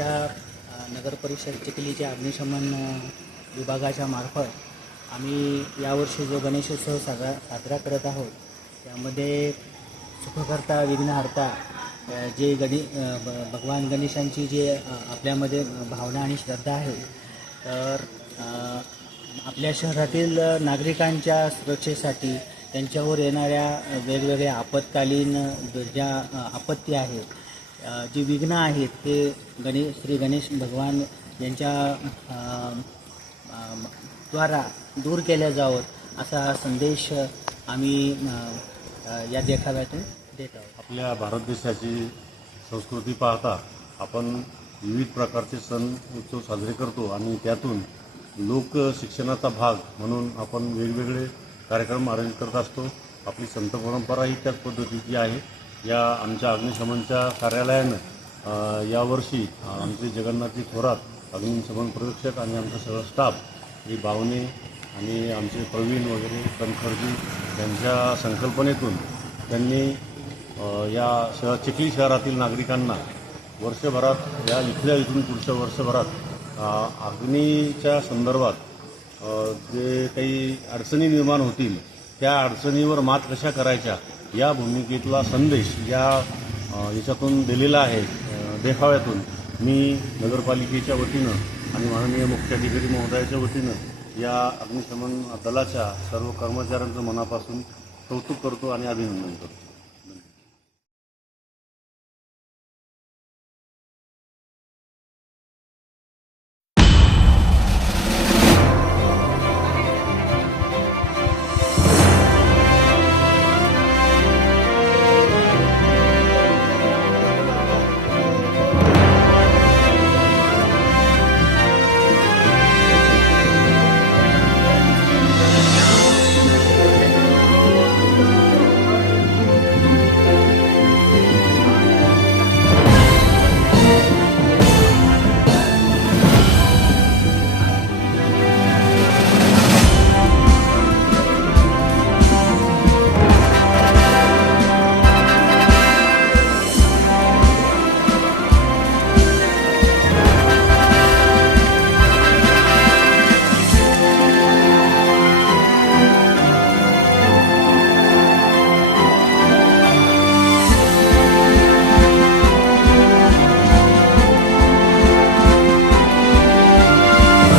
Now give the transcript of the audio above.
आमच्या नगर परिषद चिखलीच्या अग्निशमन विभागाच्या मार्फत आम्ही यावर्षी जो गणेशोत्सव साजरा करत आहोत त्यामध्ये सुखकर्ता विघ्नहर्ता जे भगवान गणेशांची जे आपल्यामध्ये भावना आणि श्रद्धा आहे तर आपल्या शहरातील नागरिकांच्या सुरक्षेसाठी त्यांच्यावर येणाऱ्या वेगवेगळ्या आपत्कालीन ज्या आपत्ती आहेत जी विघ्न आहेत ते श्री गणेश भगवान यांच्या द्वारा दूर केल्या जावं असा संदेश आम्ही या देखाव्यातून देत आहोत. आपल्या भारत देशाची संस्कृती पाहता आपण विविध प्रकारचे सण उत्सव साजरे करतो आणि त्यातून लोक शिक्षणाचा भाग म्हणून आपण वेगवेगळे कार्यक्रम अरेंज करत असतो. आपली संत परंपरा ही त्याच पद्धतीची आहे. या आमच्या अग्निशमनच्या कार्यालयानं यावर्षी आमचे जगन्नाथजी थोरात अग्निशमन प्रशिक्षक आणि आमचा सगळा स्टाफ ही बावणे आणि आमचे प्रवीण वगैरे कणखरजी यांच्या संकल्पनेतून त्यांनी या चिखली शहरातील नागरिकांना वर्षभरात इथून पुढच्या वर्षभरात अग्नीच्या संदर्भात जे काही अडचणी निर्माण होतील त्या अडचणीवर मात कशा करायच्या या भूमिकेतला संदेश याच्यातून दिलेला आहे. देखाव्यातून मी नगरपालिकेच्या वतीनं आणि माननीय मुख्याधिकारी महोदयाच्या वतीनं या अग्निशमन दलाच्या सर्व कर्मचाऱ्यांचं मनापासून कौतुक करतो आणि अभिनंदन करतो.